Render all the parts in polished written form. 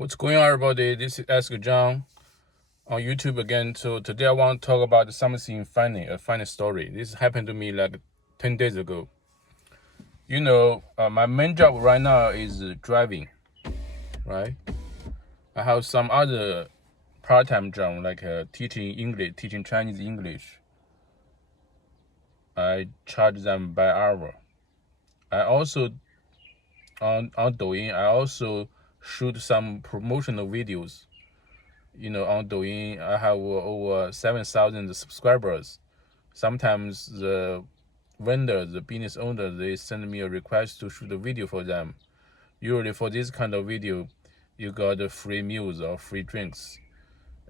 What's going on, everybody? This is Ask John on YouTube again. So today I want to talk about something funny, a funny story. This happened to me like 10 days ago. My main job right now is driving, right? I have some other part-time job like teaching English, teaching Chinese English. I charge them by hour. I also on Douyin, I also shoot some promotional videos. On Douyin, I have over 7,000 subscribers. Sometimes the vendors, the business owners, they send me a request to shoot a video for them. Usually for this kind of video, you got free meals or free drinks.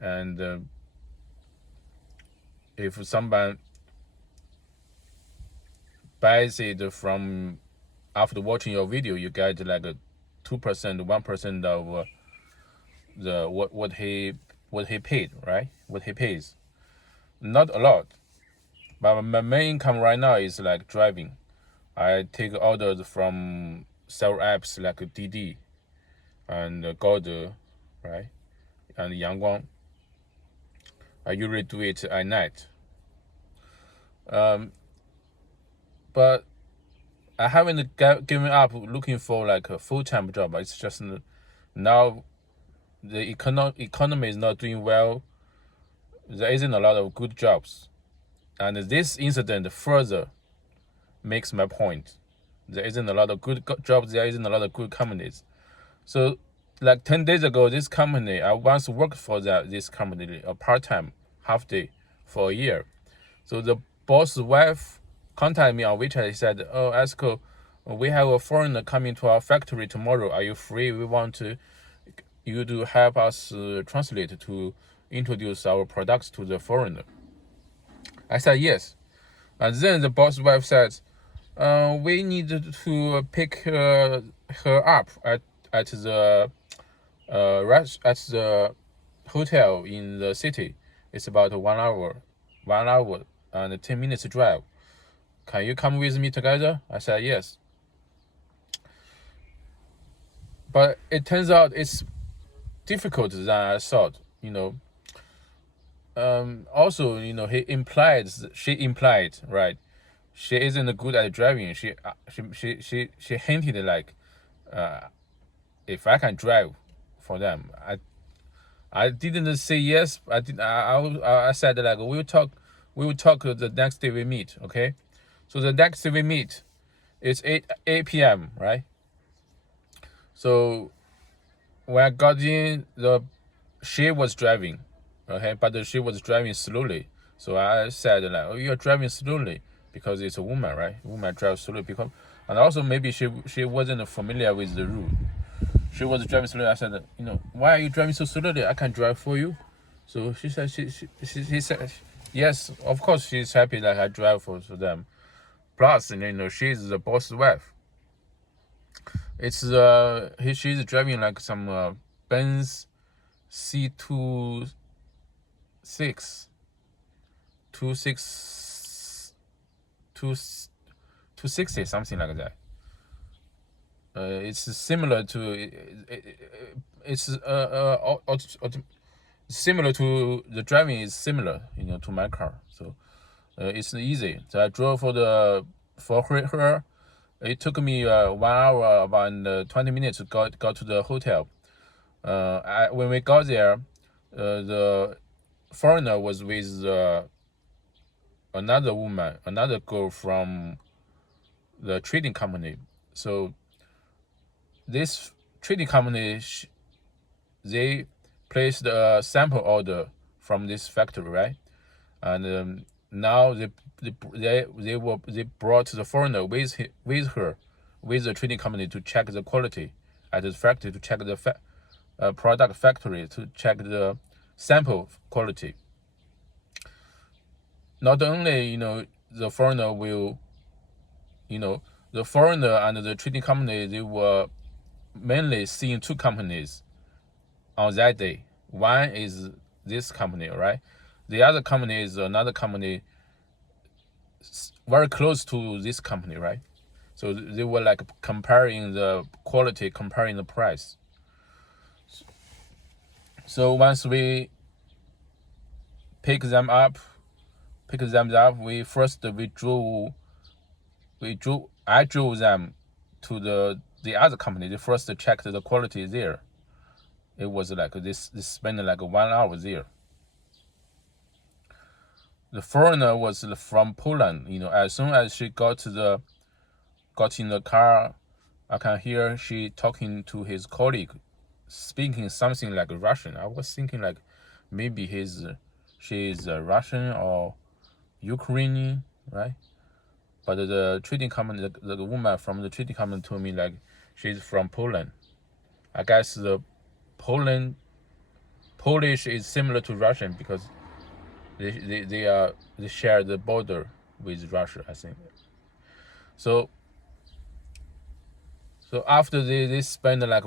And if someone buys it from after watching your video, you get like a 2%, 1% of the what he paid, right? What he pays. Not a lot. But my main income right now is like driving. I take orders from several apps like Didi and Gode, right? And Yangguang. I usually do it at night. But I haven't given up looking for like a full-time job. It's just now the economy is not doing well. There isn't a lot of good jobs. And this incident further makes my point. There isn't a lot of good jobs. There isn't a lot of good companies. So, like 10 days ago, this company, I once worked for this company, a part-time, half day, for a year. So the boss's wife contacted me on WeChat. He said, "Oh, Esco, we have a foreigner coming to our factory tomorrow. Are you free? We want you to help us translate to introduce our products to the foreigner." I said yes. And then the boss wife said, we need to pick her up at the at the hotel in the city. It's about 1 hour and 10 minutes drive. Can you come with me together? I said yes. But it turns out it's difficult than I thought. Also, she implied, right? She isn't good at driving. She hinted like, if I can drive for them, I didn't say yes. I said like we will talk the next day we meet. Okay, so the next day we meet, it's 8 p.m. right? So when I got in, she was driving. Okay, but she was driving slowly. So I said like, "Oh, you're driving slowly because it's a woman, right? Woman drives slowly because." And also maybe she wasn't familiar with the rule. She was driving slowly. I said, "Why are you driving so slowly? I can drive for you." So she said she said yes, of course she's happy that I drive for them. Plus, she's the boss wife. It's she's driving like some Benz C2 six, two six, two 260, something like that. It's similar to similar to the driving is similar, to my car. So it's easy. So I drove for her. It took me 1 hour and 20 minutes to go to the hotel. When we got there, the foreigner was with another girl from the trading company. So this trading company, they placed a sample order from this factory, right? And now they brought the foreigner with her, with the trading company to check the quality at the factory, to check the product factory, to check the sample quality. Not only the foreigner will, the foreigner and the trading company, they were mainly seeing two companies on that day. One is this company, right? The other company is another company very close to this company, right? So they were like comparing the quality, comparing the price. So once we pick them up, I drove them to the other company. They first checked the quality there. It was like this spent like 1 hour there. The foreigner was from Poland. As soon as she got in the car, I can hear she talking to his colleague, speaking something like Russian. I was thinking like maybe she is Russian or Ukrainian, right? But the trading company, the woman from the trading company told me like she's from Poland. I guess the Polish is similar to Russian because they share the border with Russia, I think. So after they spent like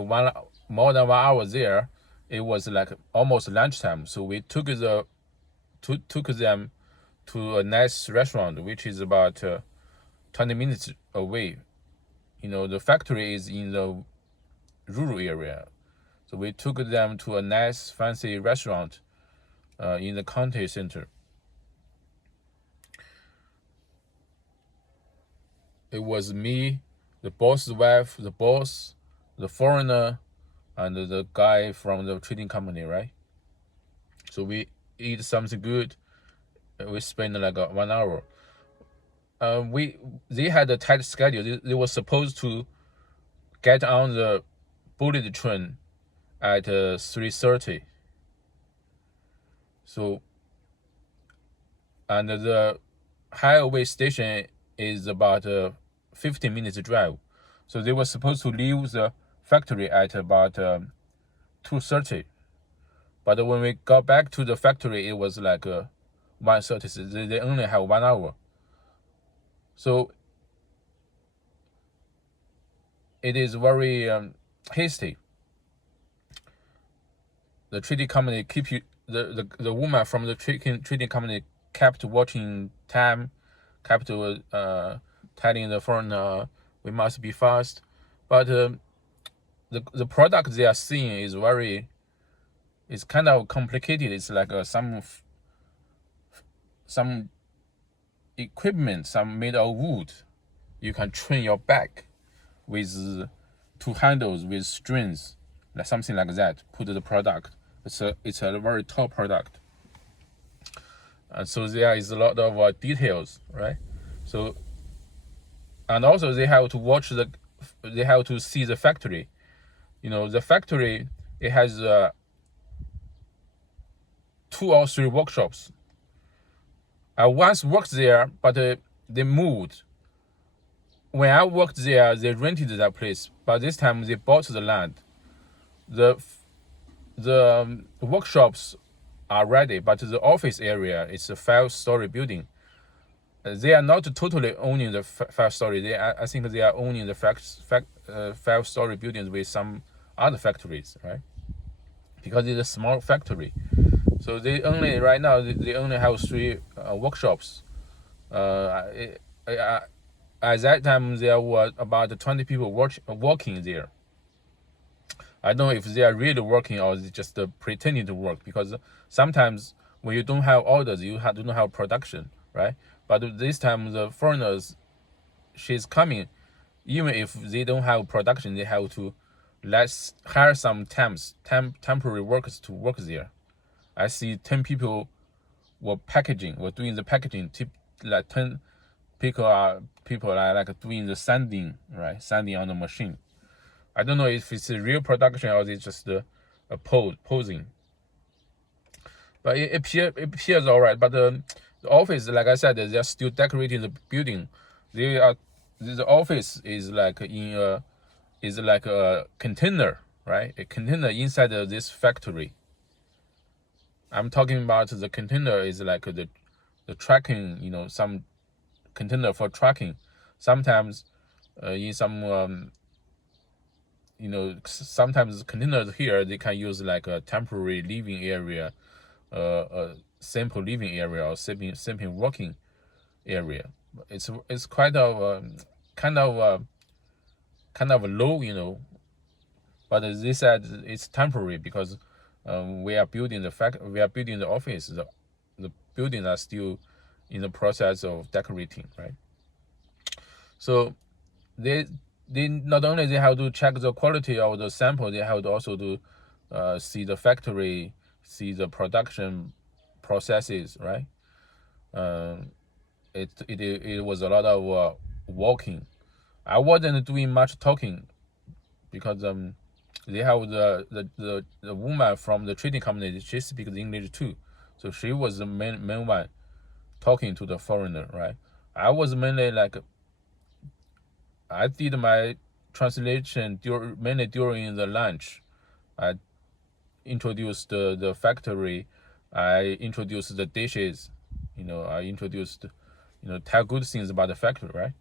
more than 1 hour there, it was like almost lunchtime. So we took them to a nice restaurant, which is about 20 minutes away. The factory is in the rural area. So we took them to a nice fancy restaurant in the county center. It was me, the boss's wife, the boss, the foreigner, and the guy from the trading company, right? So we eat something good. We spent like 1 hour. They had a tight schedule. They were supposed to get on the bullet train at 3:30. So, and the highway station is about 15 minutes drive. So they were supposed to leave the factory at about 2:30. But when we got back to the factory, it was like 1:30. So they only have 1 hour. So it is very hasty. The trading company the woman from the trading company kept watching time, kept telling the foreigner we must be fast, but the product they are seeing is it's kind of complicated. It's like some equipment, some made of wood. You can train your back with two handles with strings, like something like that. Put the product. It's a very top product. And so there is a lot of details, right? So, and also they have to see the factory. The factory, it has 2 or 3 workshops. I once worked there, but they moved. When I worked there, they rented that place, but this time they bought the land. The workshops are ready, but the office area is a 5-story building. They are not totally owning the 5-story. I think they are owning the 5-story buildings with some other factories, right? Because it's a small factory. So right now they only have 3 workshops. At that time there were about 20 people working there. I don't know if they are really working or they just pretending to work, because sometimes when you don't have orders, you don't have production, right? But this time the foreigners, she's coming, even if they don't have production, they have to hire some temporary workers to work there. I see 10 people were doing the packaging. Like 10 people are like doing the sanding, right? Sanding on the machine. I don't know if it's a real production or it's just a posing. But it appears all right. But the office, like I said, they're still decorating the building. The office is like a container, right? A container inside of this factory. I'm talking about the container is like the tracking, some container for tracking. Sometimes in some sometimes containers here they can use like a temporary living area, a simple living area, or simple working area. It's quite of kind of low, but they said it's temporary because We are building the office. The buildings are still in the process of decorating, right? So they not only they have to check the quality of the sample, they have to also to see the factory, see the production processes, right? It was a lot of walking. I wasn't doing much talking because they have the woman from the trading company. She speaks English too, so she was the main one talking to the foreigner, right? I was mainly like I did my translation mainly during the lunch. I introduced the factory. I introduced the dishes. I introduced, tell good things about the factory, right?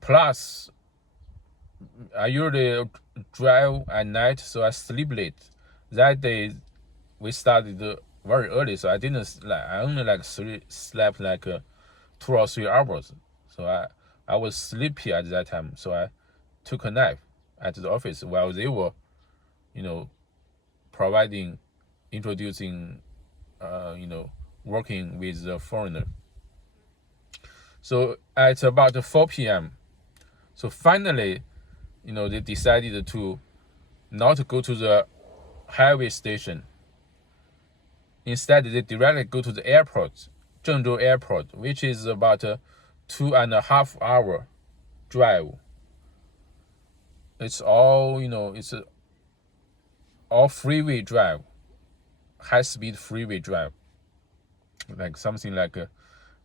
Plus, I usually drive at night, so I sleep late. That day, we started very early, so I only slept like 2 or 3 hours. So I was sleepy at that time, so I took a nap at the office while they were, you know, providing, introducing, working with the foreigner. So at about 4 p.m., so finally, they decided to not go to the highway station. Instead, they directly go to the airport, Zhengzhou Airport, which is about a 2.5 hour drive. It's all, it's all freeway drive, high speed freeway drive, like something like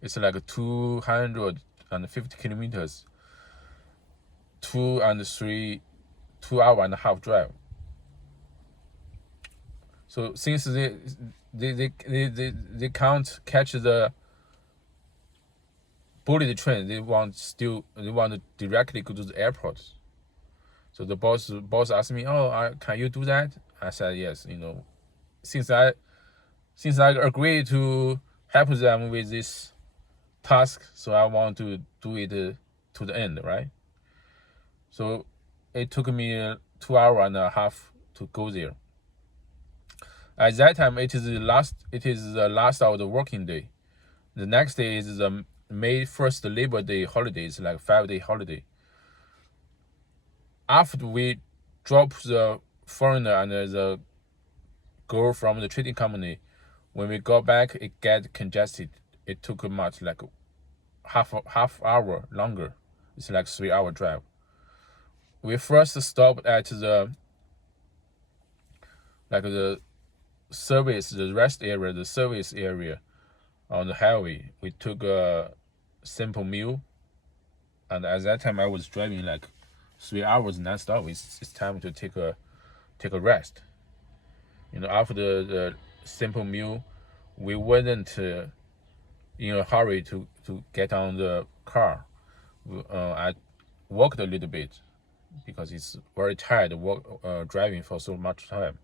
it's like 250 kilometers, 2.5 hour drive. So since they can't catch the bullet train, they want to directly go to the airport. So the boss asked me, "Oh, can you do that?" I said yes. Since I agreed to help them with this task, so I want to do it to the end, right? So it took me 2.5 hours to go there. At that time, it is the last of the working day. The next day is the May 1st Labor Day holiday. It's like 5-day holiday. After we drop the foreigner and the girl from the trading company, when we got back, it get congested. It took much like half hour longer. It's like 3 hour drive. We first stopped at the service area on the highway. We took a simple meal, and at that time I was driving like 3 hours nonstop. It's time to take a rest. After the simple meal, we wasn't in a hurry to get on the car. I walked a little bit because it's very tired driving for so much time.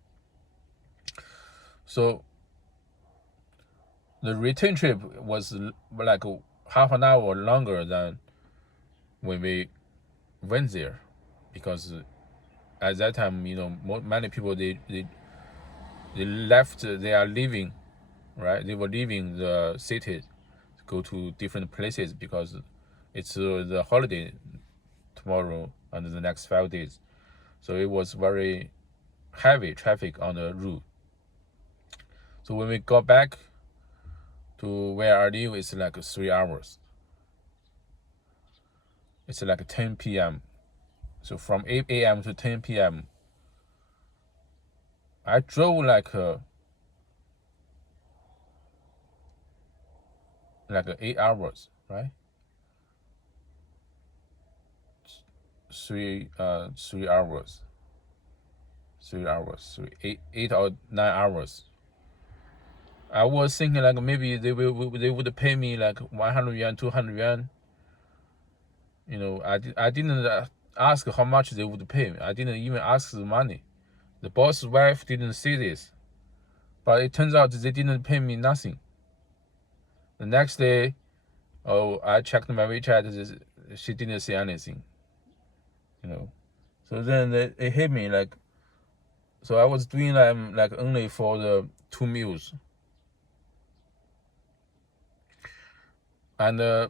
So the return trip was like half an hour longer than when we went there, because at that time, many people they left. They are leaving, right? They were leaving the city to go to different places because it's the holiday tomorrow and the next 5 days. So it was very heavy traffic on the route. So when we got back to where I live, it's like 3 hours. It's like 10 p.m. So from 8 a.m. to 10 p.m., I drove like 8 hours, right? 3 hours, 8 or 9 hours. I was thinking like maybe they would pay me like 100 yuan, 200 yuan. I didn't ask how much they would pay me. I didn't even ask the money. The boss's wife didn't see this, but it turns out they didn't pay me nothing. The next day, I checked my WeChat. She didn't say anything. So then it hit me like, So I was doing like only for the 2 meals. And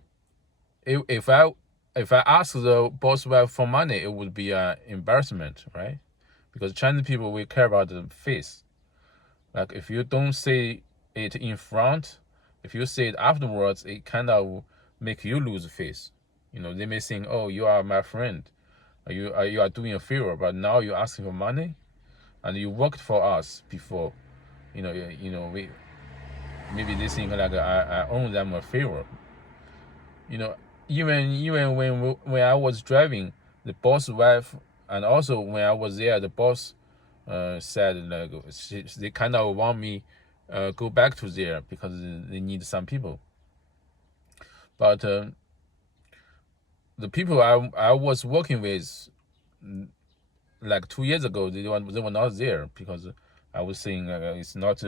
if I ask the boss wife for money, it would be an embarrassment, right? Because Chinese people, we care about the face. Like if you don't say it in front, if you say it afterwards, it kind of make you lose face. They may think, oh, you are my friend, you are doing a favor, but now you're asking for money, and you worked for us before. We maybe they think like I owe them a favor. you know, even when I was driving, the boss wife, and also when I was there, the boss said like they kind of want me go back to there because they need some people. But the people I was working with, like 2 years ago, they were not there because I was saying it's not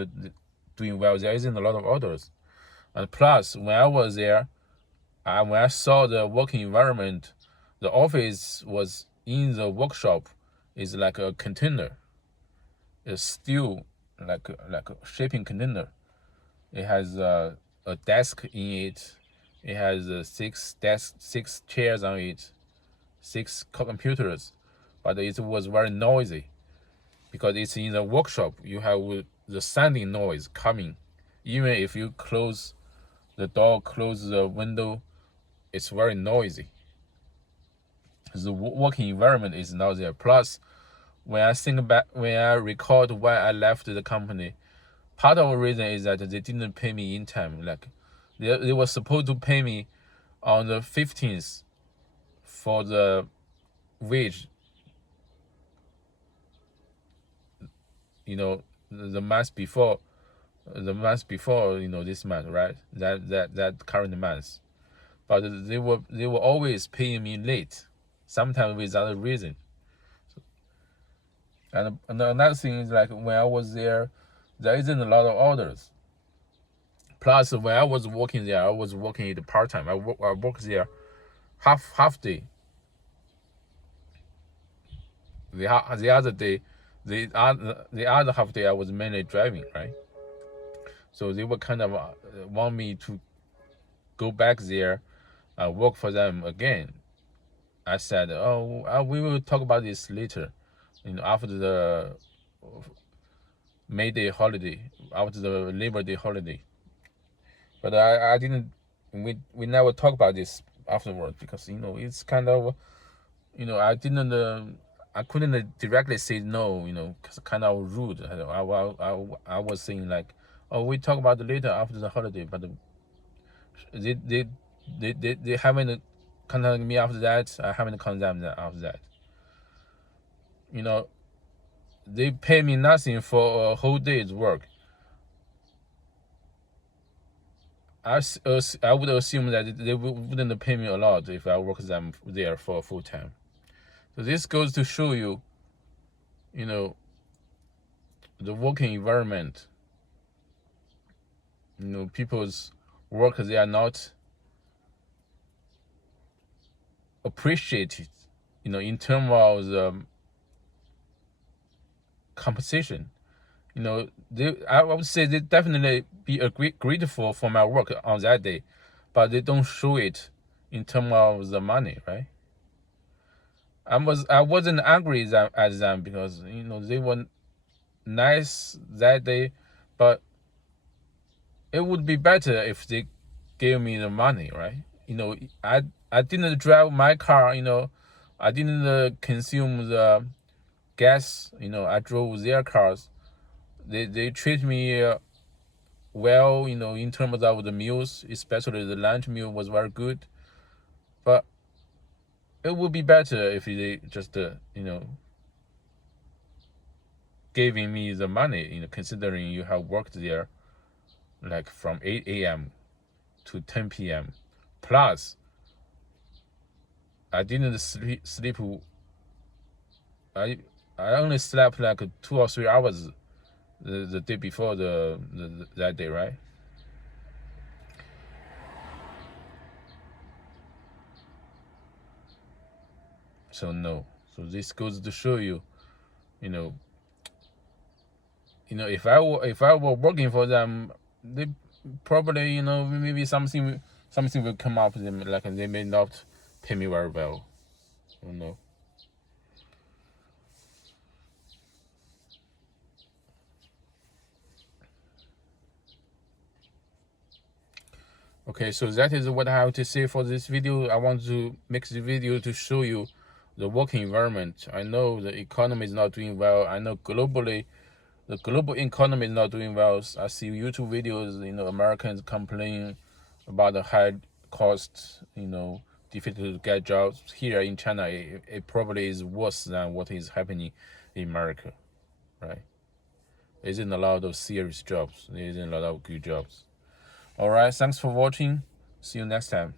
doing well. There isn't a lot of orders, and plus when I was there, when I saw the working environment, the office was in the workshop is like a container. It's still like a shipping container. It has a desk in it. It has six chairs on it, six computers, but it was very noisy because it's in the workshop. You have the sounding noise coming, even if you close the door, close the window, it's very noisy. The working environment is not there. Plus, when I think back, when I recalled why I left the company, part of the reason is that they didn't pay me in time. Like they were supposed to pay me on the 15th for the wage. The month before, this month, right? That current month, but they were always paying me late, sometimes without a reason. And another thing is like when I was there isn't a lot of orders. Plus, when I was working there, I was working it part time. I worked there half day. The other day, the other half day, I was mainly driving, right? So they were kind of want me to go back there, work for them again. I said, oh, we will talk about this later, after the May Day holiday, after the Labor Day holiday. But I didn't. We never talk about this afterwards because it's kind of I couldn't directly say no. Cause kind of rude. I was saying like, oh, we talk about it later after the holiday. But they they they haven't contacted me after that. I haven't contacted them after that. They pay me nothing for a whole day's work. I would assume that they wouldn't pay me a lot if I work them there for full time. So this goes to show you, the working environment. People's work, they are not appreciated, in terms of the compensation. I would say they definitely be grateful for my work on that day, but they don't show it in terms of the money, right? I wasn't angry at them because they were nice that day, but it would be better if they gave me the money, right? I didn't drive my car. I didn't consume the gas. I drove their cars. They treat me well. In terms of the meals, especially the lunch meal was very good. But it would be better if they just giving me the money. Considering you have worked there like from 8 a.m. to 10 p.m. Plus, I didn't sleep. I I only slept like 2 or 3 hours the day before that day, right? So no. So this goes to show you, you know, if I were working for them, they probably, maybe something will come up with them, like they may not pay me very well. Okay, so that is what I have to say for this video. I want to make the video to show you the working environment. I know the economy is not doing well. I know globally, the global economy is not doing well. I see YouTube videos, Americans complaining about the high costs, difficult to get jobs. Here in China, it probably is worse than what is happening in America, right? There isn't a lot of serious jobs. There isn't a lot of good jobs. All right, thanks for watching. See you next time.